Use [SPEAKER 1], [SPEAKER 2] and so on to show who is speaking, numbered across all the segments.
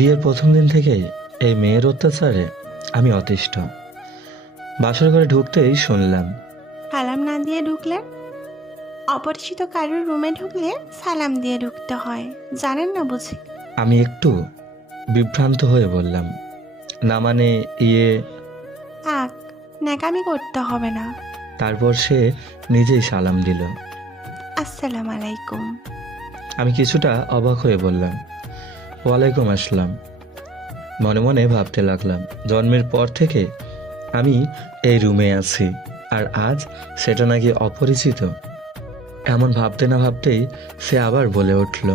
[SPEAKER 1] বিয়ের প্রথম দিন থেকেই এই মেয়ের অত্যাচারে আমি অতিষ্ঠ। বাসর ঘরে ঢুকতেই শুনলাম।
[SPEAKER 2] সালাম না দিয়ে ঢুকলে? অপরিচিত কারোর রুমে ঢুকলে সালাম দিয়ে ঢুকতে হয় জানেন না বুঝি?
[SPEAKER 1] আমি একটু বিভ্রান্ত হয়ে বললাম না মানে ইয়ে?
[SPEAKER 2] থাক ন্যাকামি করতে হবে না।
[SPEAKER 1] তারপর সে নিজেই সালাম দিল।
[SPEAKER 2] আসসালাম আলাইকুম।
[SPEAKER 1] আমি কিছুটা অবাক হয়ে বললাম ওয়ালাইকুম আসসালাম। মনে মনে ভাবতে লাগলাম জন্মের পর থেকে আমি এই রুমে আছি আর আজ সেটা নাকি অপরিচিত। এমন ভাবতে না ভাবতেই সে আবার বলে উঠল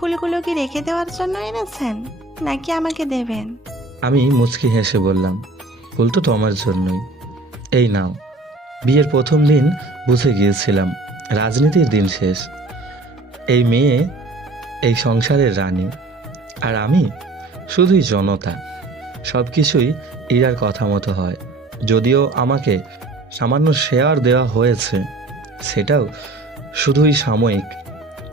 [SPEAKER 2] ফুলগুলো কি রেখে দেওয়ার জন্য এনেছেন? নাকি আমাকে দেবেন?
[SPEAKER 1] আমি মুচকি হেসে বললাম ফুল তো তোমার জন্যই। এই নাও। বিয়ের প্রথম দিন বুঝে গিয়েছিলাম রাজনীতির দিন শেষ। এই মেয়ে এই সংসারের রানী। আর আমি শুধুই জনতা। সব কিছুই ইরার কথা মতো হয়। যদিও আমাকে সামান্য শেয়ার দেওয়া হয়েছে সেটাও শুধুই সাময়িক।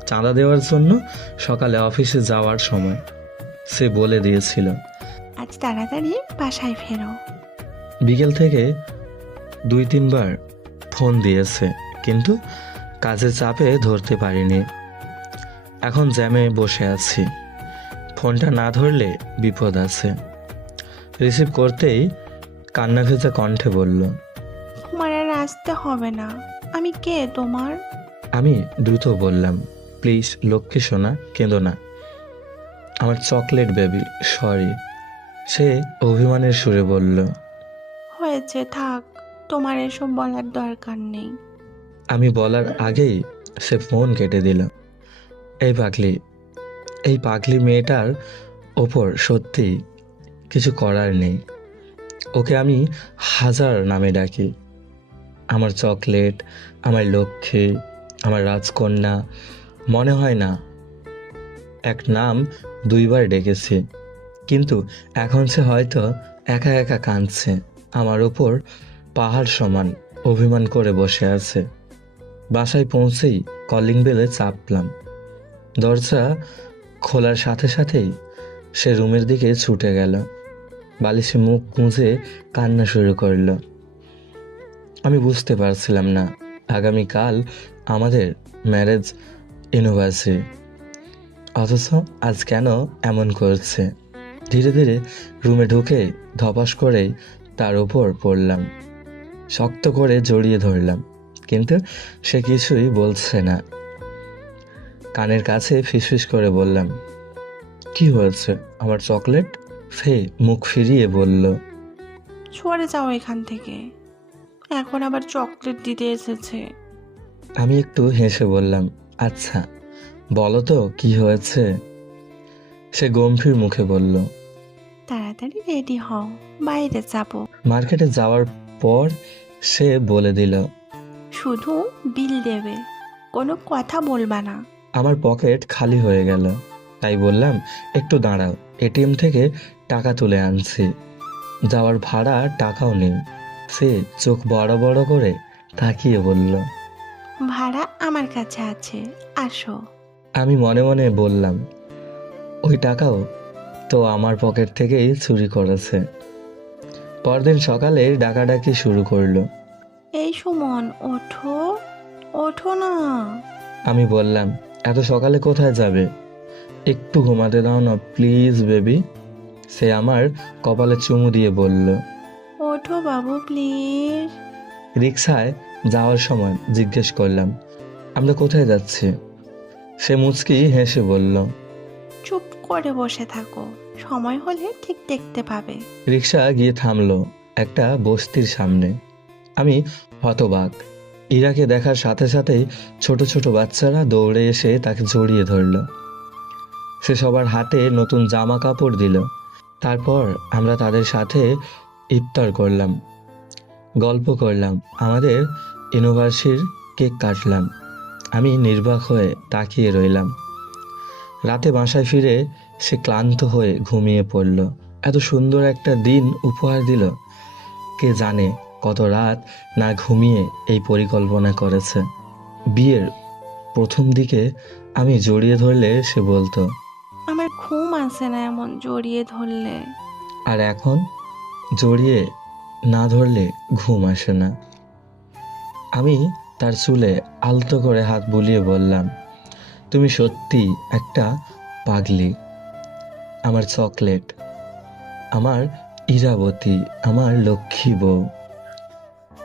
[SPEAKER 1] চাঁদা দেওয়ার জন্য সকালে অফিসে যাওয়ার সময় সে বলে দিয়েছিল।
[SPEAKER 2] আজ তাড়াতাড়ি বাসায় ফেরো।
[SPEAKER 1] বিকেল থেকে দুই তিনবার ফোন দিয়েছে কিন্তু কাজের চাপে ধরতে পারিনি। এখন জ্যামে বসে আছি। ফোনটা না ধরলে বিপদ আছে। রিসিভ করতেই কান্না ভেজা কণ্ঠে বলল
[SPEAKER 2] তোমার আর আসতে হবে না। আমি কে তোমার?
[SPEAKER 1] আমি দ্রুত বললাম প্লিজ লক্ষ্মী সোনা কেঁদো না। আমার চকলেট বেবি সরি। সে অভিমানের সুরে বলল
[SPEAKER 2] হয়েছে থাক তোমার এসব বলার দরকার নেই।
[SPEAKER 1] আমি বলার আগেই সে ফোন কেটে দিল এই পাগলি এই পাগলি মেয়েটার ওপর সত্যি কিছু করার নেই। ওকে আমি হাজার নামে ডাকি। আমার চকলেট, আমার লক্ষ্মী, আমার রাজকন্যা, মনে হয় না। এক নাম দুইবার ডেকেছি, কিন্তু এখন সে হয়তো একা একা কাঁদছে, আমার ওপর পাহাড় সমান অভিমান করে বসে আছে। বাসায় পৌঁছেই কলিং বেলে চাপলাম। দরজা খোলার সাথে সাথেই সে রুমের দিকে ছুটে গেল। বালিশে মুখ মুছে কান্না শুরু করল। আমি বুঝতে পারছিলাম না, আগামীকাল আমাদের ম্যারেজ ইউনিভার্সিটি অথচ আজ কেন এমন করছে? ধীরে ধীরে রুমে ঢুকে ধপাস করেই তার উপর পড়লাম। শক্ত করে জড়িয়ে ধরলাম, কিন্তু সে কিছুই বলছে না। কানের কাছে ফিসফিস করে বললাম কি হয়েছে? আমার চকলেট? ফে মুখ ফিরিয়ে বলল
[SPEAKER 2] সরে যাও এখান থেকে। এখন আবার চকলেট দিতে এসেছে।
[SPEAKER 1] আমি একটু হেসে বললাম আচ্ছা বলো তো কি হয়েছে? সে গম্ভীর মুখে বলল
[SPEAKER 2] তাড়াতাড়ি রেডি হও বাইরে যাব।
[SPEAKER 1] মার্কেটে যাওয়ার পর সে বলে দিল
[SPEAKER 2] শুধু বিল দেবে কোনো কথা বলবা না।
[SPEAKER 1] আমার পকেট খালি হয়ে গেল। তাই বললাম একটু দাঁড়াও এটিএম থেকে টাকা তুলে আনছি। যাওয়ার ভাড়া টাকাও নেই। সে চোখ বড় বড় করে তাকিয়ে বলল
[SPEAKER 2] ভাড়া আমার কাছে আছে আসো।
[SPEAKER 1] আমি মনে মনে বললাম ওই টাকাও তো আমার পকেট থেকেই চুরি করেছে। পরদিন সকালে ডাকাডাকি শুরু করল।
[SPEAKER 2] এই সুমন ওঠো ওঠো না।
[SPEAKER 1] আমি বললাম এত সকালে কোথায় যাবে? একটু ঘুমাতে দাও না প্লিজ বেবি সে আমার কপালে চুমু দিয়ে বলল।
[SPEAKER 2] ওঠো বাবু প্লিজ
[SPEAKER 1] রিক্সায় যাওয়ার সময় জিজ্ঞেস করলাম আমরা কোথায় যাচ্ছি? সে মুচকি হেসে বলল
[SPEAKER 2] চুপ করে বসে থাকো সময় হলে ঠিক দেখতে পাবে।
[SPEAKER 1] রিক্সা গিয়ে থামলো একটা বস্তির সামনে। আমি হতবাক। ইরাকে দেখার সাথে সাথেই ছোট ছোট বাচ্চারা দৌড়ে এসে তাকে জড়িয়ে ধরল। সে সবার হাতে নতুন জামা কাপড় দিল। তারপর আমরা তাদের সাথে ইফতার করলাম, গল্প করলাম, আমাদের ইউনিভার্সির কেক কাটলাম। আমি নির্বাক হয়ে তাকিয়ে রইলাম। রাতে বাসায় ফিরে সে ক্লান্ত হয়ে ঘুমিয়ে পড়ল। এত সুন্দর একটা দিন উপহার দিল। কে জানে কত রাত না ঘুমিয়ে এই পরিকল্পনা করেছে। বিয়ের প্রথম দিকে আমি জড়িয়ে ধরলে সে বলতো
[SPEAKER 2] আমার ঘুম আসে না এমন জড়িয়ে ধরলে।
[SPEAKER 1] আর এখন জড়িয়ে না ধরলে ঘুম আসে না। আমি তার চুলে আলতো করে হাত বুলিয়ে বললাম তুমি সত্যি একটা পাগলি। আমার চকলেট আমার ইরাবতী আমার লক্ষ্মী বউ।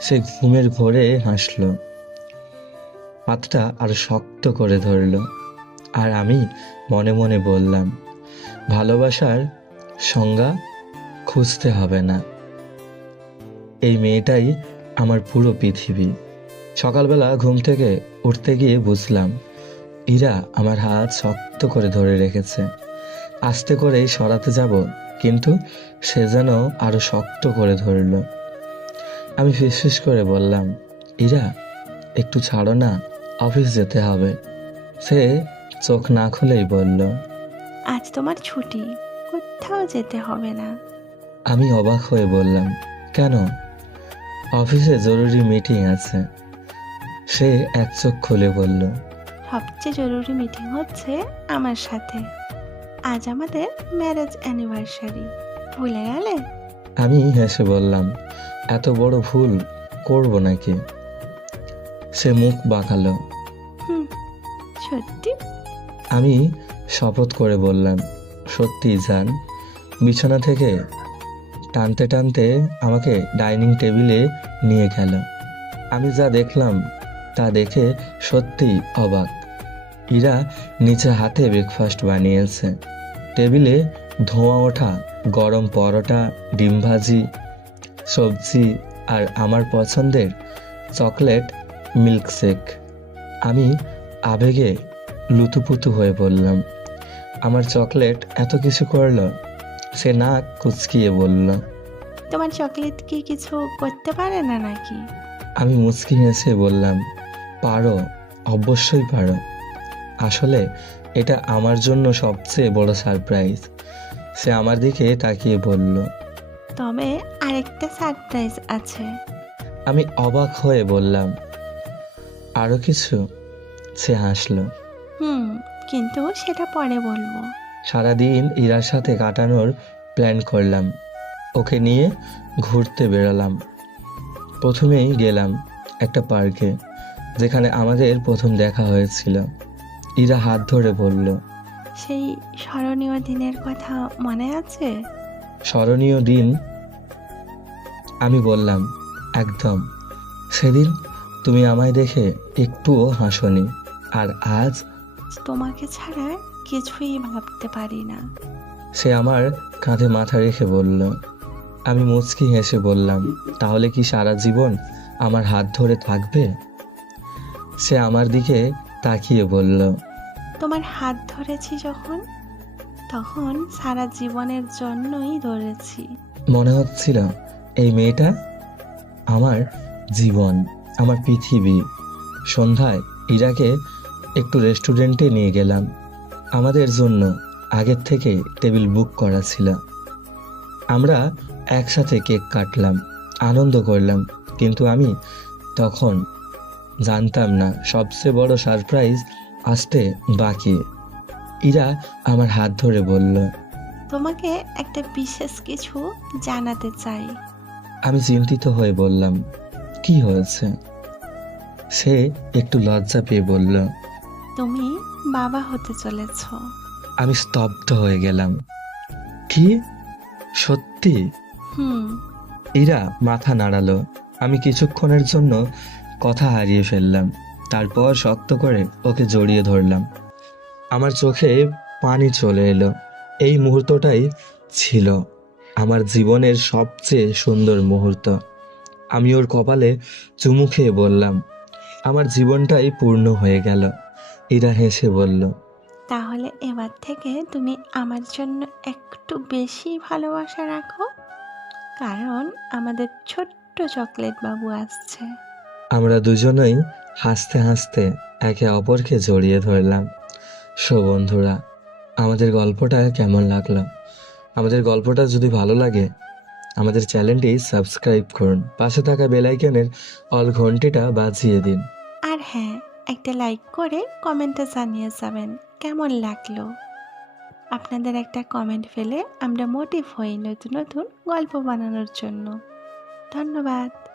[SPEAKER 1] সে ঘুমের ঘোরে হাসলো। হাতটা আরও শক্ত করে ধরলো। আর আমি মনে মনে বললাম, ভালোবাসার সংজ্ঞা খুঁজতে হবে না। এই মেয়েটাই আমার পুরো পৃথিবী। সকালবেলা ঘুম থেকে উঠতে গিয়ে বুঝলাম, ইরা আমার হাত শক্ত করে ধরে রেখেছে। আস্তে করে সরাতে যাব, কিন্তু সে যেন আরও শক্ত করে ধরলো। আমি ফিসফিস করে বললাম ইরা একটু ছাড়ো না অফিস যেতে হবে। সে চোখ না খুলেই বলল
[SPEAKER 2] আজ তোমার ছুটি কোথাও যেতে হবে না।
[SPEAKER 1] আমি অবাক হয়ে বললাম কেন? অফিসে জরুরি মিটিং আছে। সে এক চোখ খুলে বলল
[SPEAKER 2] সবচেয়ে জরুরি মিটিং হচ্ছে আমার সাথে। আজ আমাদের ম্যারেজ অ্যানিভার্সারি ভুলে গেলে?
[SPEAKER 1] আমি হেসে বললাম এত বড় ভুল করব নাকি? সে মুখ বাঁকালো।
[SPEAKER 2] সত্যি?
[SPEAKER 1] আমি শপথ করে বললাম সত্যি জান। বিছানা থেকে টানতে টানতে আমাকে ডাইনিং টেবিলে নিয়ে গেল। আমি যা দেখলাম তা দেখে সত্যি অবাক। ইরা নিচে হাতে ব্রেকফাস্ট বানিয়েছে। টেবিলে ধোঁয়া ওঠা গরম পরোটা ডিম ভাজি সবজি আর আমার পছন্দের চকলেট মিল্কশেক। আমি আবেগে লুতুপুতু হয়ে বললাম আমার চকলেট এত কিছু করল? সে নাক কুচকিয়ে বলল
[SPEAKER 2] তোমার চকলেট কি কিছু করতে পারে না নাকি?
[SPEAKER 1] আমি মুচকি হেসে বললাম পারো অবশ্যই পারো। আসলে এটা আমার জন্য সবচেয়ে বড় সারপ্রাইজ সে আমার দিকে তাকিয়ে বলল
[SPEAKER 2] তবে আরেকটা সারপ্রাইজ আছে।
[SPEAKER 1] আমি অবাক হয়ে বললাম আরও কিছু? সে হাসলো।
[SPEAKER 2] হুম কিন্তু সেটা পরে বলব।
[SPEAKER 1] সারাদিন ইরার সাথে কাটানোর প্ল্যান করলাম। ওকে নিয়ে ঘুরতে বেরোলাম। প্রথমেই গেলাম একটা পার্কে যেখানে আমাদের প্রথম দেখা হয়েছিল। ইরা হাত ধরে বলল
[SPEAKER 2] সেই স্মরণীয় দিনের কথা মনে আছে?
[SPEAKER 1] স্মরণীয় দিন আমি বললাম একদম। সেদিন তুমি আমায় দেখে একটুও হাসনি। আর আজ
[SPEAKER 2] তোমাকে ছাড়া কিছুই ভাবতে পারি না।
[SPEAKER 1] সে আমার কাঁধে মাথা রেখে বলল আমি মুচকি হেসে বললাম তাহলে কি সারা জীবন আমার হাত ধরে থাকবে? সে আমার দিকে তাকিয়ে বলল
[SPEAKER 2] তোমার হাত ধরেছি যখন? তখন সারা জীবনের জন্যই ধরেছি।
[SPEAKER 1] মনে হচ্ছিল, এই মেয়েটা আমার জীবন, আমার পৃথিবী। সন্ধ্যায় ইরাকে একটু রেস্টুরেন্টে নিয়ে গেলাম। আমাদের জন্য আগের থেকে টেবিল বুক করা ছিল। আমরা একসাথে কেক কাটলাম, আনন্দ করলাম, কিন্তু আমি তখন জানতাম না, সবচেয়ে বড় সারপ্রাইজ আসতে বাকি। ইরা আমার হাত ধরে বলল
[SPEAKER 2] তোমাকে একটা বিশেষ কিছু জানাতে চাই।
[SPEAKER 1] আমি চিন্তিত হয়ে বললাম কি হয়েছে? সে একটু লজ্জা পেয়ে বলল
[SPEAKER 2] তুমি বাবা হতে চলেছ।
[SPEAKER 1] আমি স্তব্ধ হয়ে গেলাম। কি? সত্যি?
[SPEAKER 2] হুম।
[SPEAKER 1] ইরা মাথা নাড়ালো। আমি কিছুক্ষণের জন্য কথা হারিয়ে ফেললাম। তারপর শক্ত করে ওকে জড়িয়ে ধরলাম। আমার চোখে পানি চলে এলো। এই মুহূর্তটাই ছিল আমার জীবনের সবচেয়ে সুন্দর মুহূর্ত। আমি ওর কপালে চুমু খেয়ে বললাম আমার জীবনটাই পূর্ণ হয়ে গেল। ইরা হেসে বলল
[SPEAKER 2] তাহলে এবার থেকে তুমি আমার জন্য একটু বেশি ভালোবাসা রাখো কারণ আমাদের ছোট্ট চকলেট বাবু আসছে।
[SPEAKER 1] আমরা দুজনেই হাসতে হাসতে একে অপরকে জড়িয়ে ধরলাম। সো বন্ধুরা, আমাদের গল্পটা কেমন লাগল? আমাদের গল্পটা যদি ভালো লাগে, আমাদের চ্যানেলটি সাবস্ক্রাইব করুন। পাশে থাকা বেলাইকনের অল ঘন্টিটা বাজিয়ে দিন।
[SPEAKER 2] আর হ্যাঁ একটা লাইক করে কমেন্টে জানিয়ে যাবেন কেমন লাগল? আপনাদের একটা কমেন্ট ফেলে আমরা মোটিভ হই নতুন নতুন গল্প বানানোর জন্য। ধন্যবাদ।